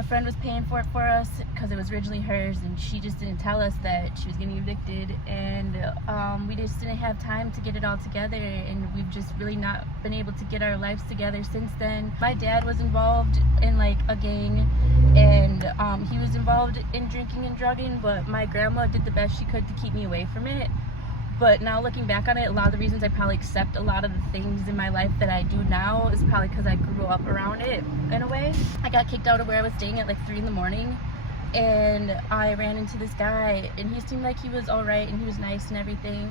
our friend was paying for it for us because it was originally hers, and she just didn't tell us that she was getting evicted, and we just didn't have time to get it all together, and we've just really not been able to get our lives together since then. My dad was involved in like a gang, and he was involved in drinking and drugging, but my grandma did the best she could to keep me away from it. But now looking back on it, a lot of the reasons I probably accept a lot of the things in my life that I do now is probably because I grew up around it in a way. I got kicked out of where I was staying at like 3 in the morning, and I ran into this guy, and he seemed like he was all right and he was nice and everything.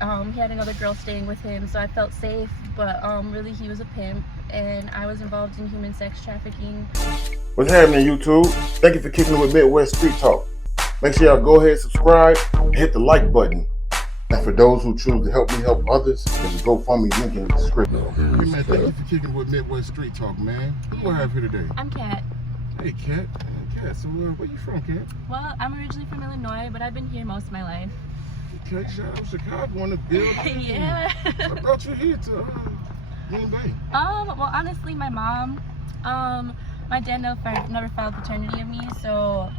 He had another girl staying with him, so I felt safe, but really he was a pimp, and I was involved in human sex trafficking. What's happening, YouTube? Thank you for kicking it with Midwest Street Talk. Make sure y'all go ahead, subscribe, and hit the like button. And for those who choose to help me help others, there's a GoFundMe link in the description. Hey man, thank you for kicking with Midwest Street Talk, man. Who do I have here today? I'm Kat. Hey, Kat. Kat, so where you from, Kat? Well, I'm originally from Illinois, but I've been here most of my life. Okay, shout out Chicago on the building. Yeah. I brought you here to Green Bay. Well, honestly, my mom, my dad never filed paternity of me, so,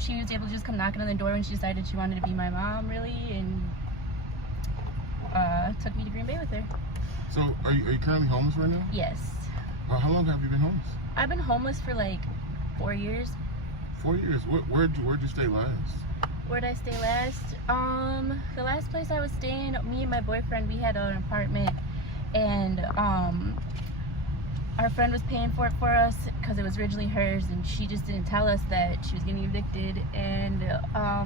she was able to just come knocking on the door when she decided she wanted to be my mom, really, and took me to Green Bay with her. So, are you currently homeless right now? Yes. How long have you been homeless? I've been homeless for like 4 years. 4 years? Where'd you stay last? Where'd I stay last? The last place I was staying, me and my boyfriend, we had an apartment, and our friend was paying for it for us because it was originally hers, and she just didn't tell us that she was getting evicted, and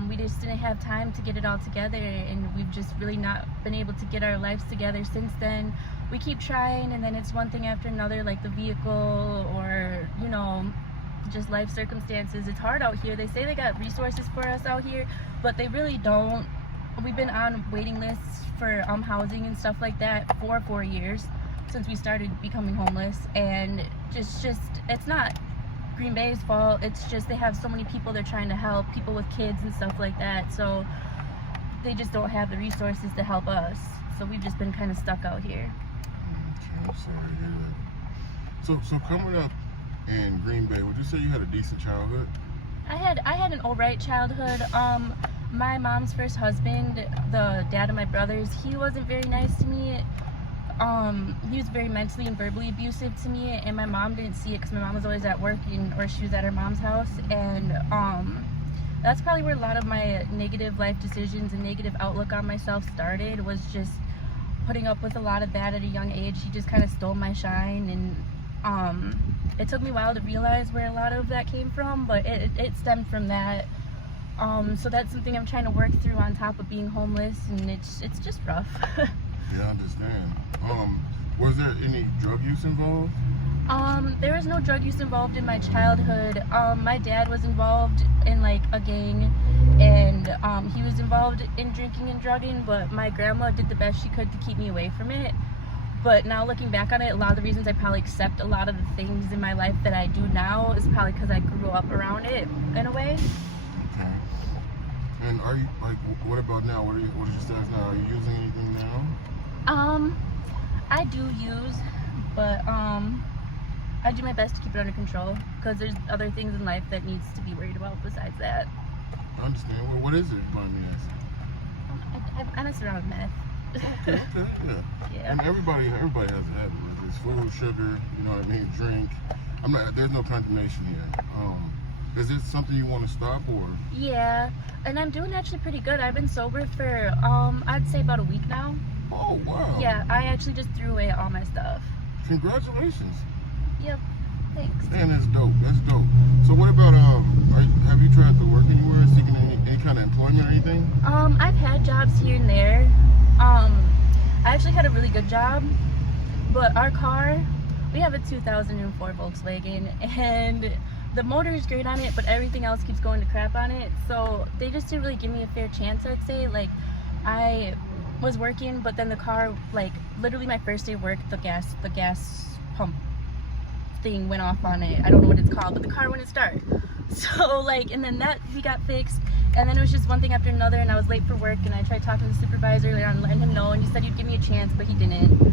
we just didn't have time to get it all together, and we've just really not been able to get our lives together since then. We keep trying, and then it's one thing after another, like the vehicle or, you know, just life circumstances. It's hard out here. They say they got resources for us out here, but they really don't. We've been on waiting lists for housing and stuff like that for 4 years since we started becoming homeless, and just it's not Green Bay's fault. It's just they have so many people they're trying to help, people with kids and stuff like that, so they just don't have the resources to help us, so we've just been kind of stuck out here. Okay, I'm sorry to hear that. So coming up in Green Bay, would you say you had a decent childhood? I had an alright childhood. My mom's first husband, the dad of my brothers, he wasn't very nice to me. He was very mentally and verbally abusive to me, and my mom didn't see it because my mom was always at work or she was at her mom's house, and that's probably where a lot of my negative life decisions and negative outlook on myself started, was just putting up with a lot of that at a young age. He just kind of stole my shine, and it took me a while to realize where a lot of that came from, but it stemmed from that. So that's something I'm trying to work through on top of being homeless, and it's just rough. Yeah, I understand. Was there any drug use involved? There was no drug use involved in my childhood. My dad was involved in like a gang, and he was involved in drinking and drugging, but my grandma did the best she could to keep me away from it. But now looking back on it, a lot of the reasons I probably accept a lot of the things in my life that I do now is probably because I grew up around it in a way. Okay. And are you, like, what about now? What is your status now? Are you using anything now? I do use, but I do my best to keep it under control because there's other things in life that needs to be worried about besides that. I understand. Well, what is it, if you mind me asking? I mess around with meth. Okay, yeah. And everybody has a habit. It's food, sugar, you know what I mean, drink. There's no condemnation here. Is it something you want to stop, or? Yeah, and I'm doing actually pretty good. I've been sober for I'd say about a week now. Oh wow. Yeah, I actually just threw away all my stuff. Congratulations. Yep, thanks. Man, that's dope. That's dope. So what about have you tried to work anywhere, seeking any kind of employment or anything? I've had jobs here and there. I actually had a really good job, but our car, we have a 2004 Volkswagen, and the motor is great on it, but everything else keeps going to crap on it, so they just didn't really give me a fair chance, I'd say. Like, I was working, but then the car, like, literally my first day of work, the gas pump thing went off on it. I don't know what it's called, but the car wouldn't start. So, like, and then that we got fixed, and then it was just one thing after another, and I was late for work, and I tried talking to the supervisor earlier on and letting him know, and he said he'd give me a chance, but he didn't.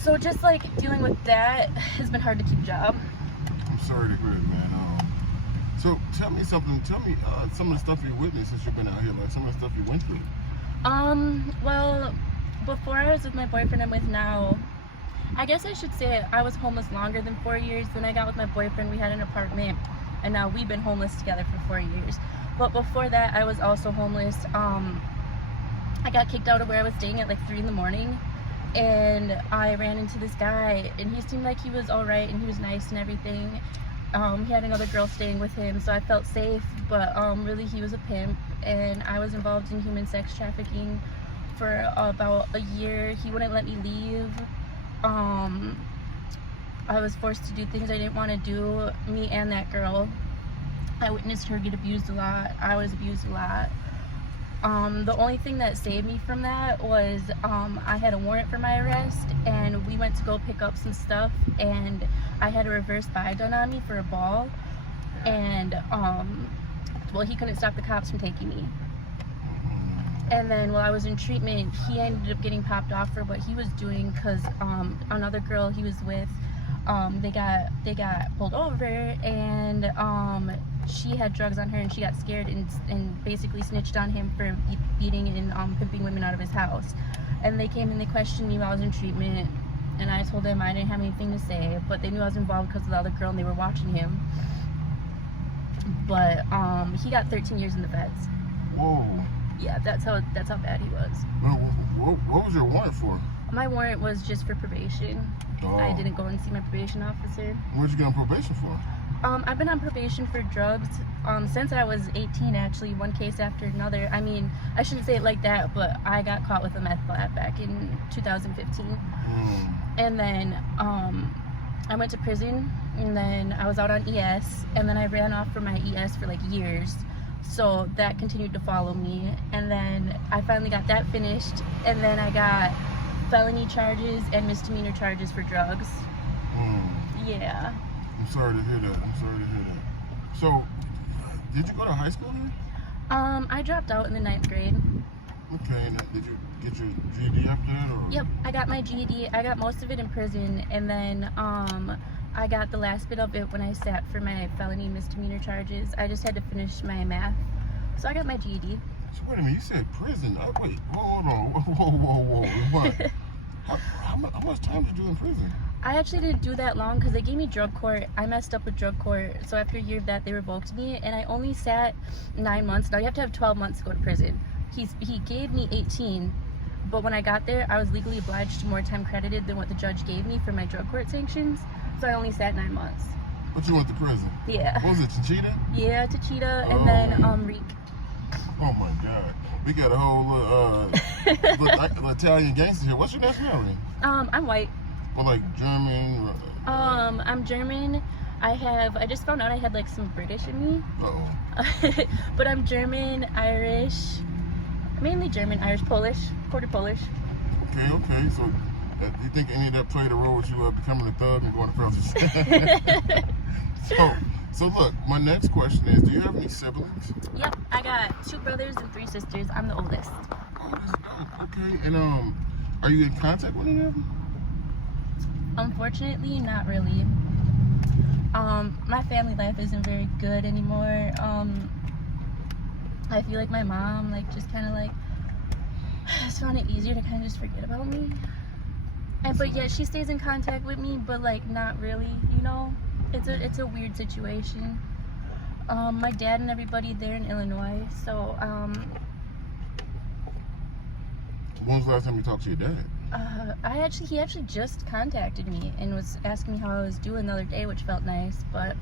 So just, like, dealing with that has been hard to keep a job. I'm sorry to hear it, man. So tell me something. Tell me some of the stuff you witnessed since you've been out here, like some of the stuff you went through. Well, before I was with my boyfriend I'm with now, I guess I should say I was homeless longer than 4 years. Then I got with my boyfriend, we had an apartment, and now we've been homeless together for 4 years. But before that, I was also homeless. I got kicked out of where I was staying at like 3 in the morning, and I ran into this guy, and he seemed like he was all right, and he was nice and everything. He had another girl staying with him, so I felt safe, but really he was a pimp, and I was involved in human sex trafficking for about a year. He wouldn't let me leave. I was forced to do things I didn't want to do, me and that girl. I witnessed her get abused a lot. I was abused a lot. The only thing that saved me from that was I had a warrant for my arrest, and we went to go pick up some stuff, and I had a reverse buy done on me for a ball, and well, he couldn't stop the cops from taking me. And then while I was in treatment, he ended up getting popped off for what he was doing, because another girl he was with, they got pulled over, and she had drugs on her, and she got scared and basically snitched on him for beating and pimping women out of his house. And they came and they questioned me while I was in treatment, and I told them I didn't have anything to say, but they knew I was involved because of the other girl, and they were watching him. But he got 13 years in the feds. Whoa. Yeah, that's how bad he was. What was your warrant for? My warrant was just for probation. Oh. I didn't go and see my probation officer. What'd you get on probation for? I've been on probation for drugs since I was 18, actually, one case after another. I mean, I shouldn't say it like that, but I got caught with a meth lab back in 2015. And then I went to prison, and then I was out on ES, and then I ran off from my ES for like years. So that continued to follow me, and then I finally got that finished, and then I got felony charges and misdemeanor charges for drugs. Yeah. I'm sorry to hear that. So, did you go to high school here? I dropped out in the 9th grade. Okay, and did you get your GED after that? Or? Yep, I got my GED. I got most of it in prison, and then I got the last bit of it when I sat for my felony misdemeanor charges. I just had to finish my math, so I got my GED. So wait a minute, you said prison. Wait, hold on. Whoa. What? How much time did you do in prison? I actually didn't do that long because they gave me drug court. I messed up with drug court, so after a year of that, they revoked me, and I only sat 9 months. Now you have to have 12 months to go to prison. He gave me 18, but when I got there, I was legally obliged to more time credited than what the judge gave me for my drug court sanctions, so I only sat 9 months. But you went to prison? Yeah. What was it, Cheetah? Yeah, to Cheetah, and then Reek. Oh my God. We got a whole little Italian gangster here. What's your nationality? I'm white. Well, like German? I'm German. I just found out I had like some British in me. Uh-oh. But I'm German, Irish, mainly German, Irish, Polish, quarter Polish. Okay. So, do you think any of that played a role with you becoming a thug and going to prison? So look, my next question is, do you have any siblings? Yep, I got 2 brothers and 3 sisters. I'm the oldest. Oh, that's dope. Okay, and are you in contact with any of them? Unfortunately, not really. My family life isn't very good anymore. I feel like my mom, just kind of just found it easier to kind of just forget about me. But yet she stays in contact with me, but not really, you know? It's a weird situation. My dad and everybody, they're in Illinois, so when was the last time you talked to your dad? He actually just contacted me and was asking me how I was doing the other day, which felt nice, but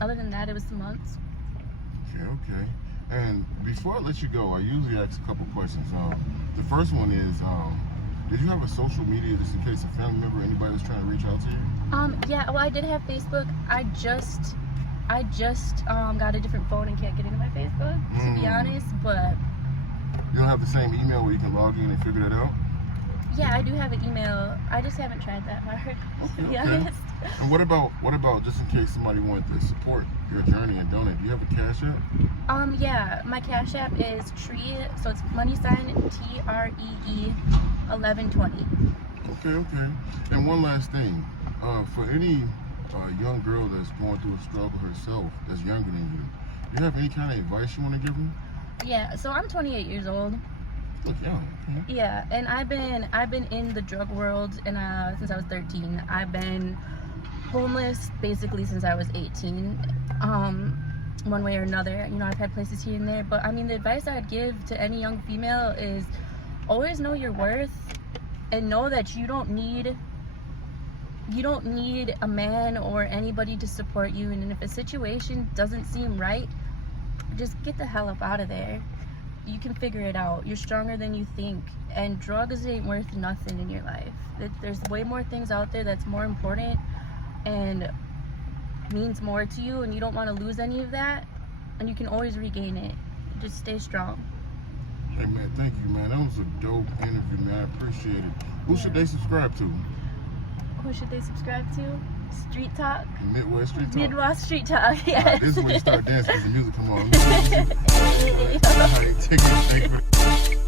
other than that, it was some months. Okay. And before I let you go, I usually ask a couple questions. The first one is, did you have a social media just in case a family member or anybody was trying to reach out to you? Yeah, well, I did have Facebook. I just got a different phone and can't get into my Facebook, to be honest, but... You don't have the same email where you can log in and figure that out? Yeah, I do have an email. I just haven't tried that hard, to be honest. And what about just in case somebody wanted to support your journey and donate? Do you have a Cash App? Yeah, my Cash App is Tree, so it's $TREE 1120. Okay. And one last thing, for any a young girl that's going through a struggle herself, that's younger than you, do you have any kind of advice you want to give her? Yeah, so I'm 28 years old. Look young. Yeah, and I've been in the drug world and since I was 13. I've been homeless basically since I was 18. One way or another. You know, I've had places here and there, but I mean, the advice I'd give to any young female is always know your worth and know that you don't need a man or anybody to support you. And if a situation doesn't seem right, just get the hell up out of there. You can figure it out. You're stronger than you think, and drugs ain't worth nothing in your life. There's way more things out there that's more important and means more to you, and you don't want to lose any of that, and you can always regain it. Just stay strong. Hey man, thank you, man. That was a dope interview, man. I appreciate it. Who should they subscribe to? Who should they subscribe to? Street Talk? Midwest Street Talk? Midwest Street Talk, yes. Right, this is where you start dancing because the music come on. All right, take it.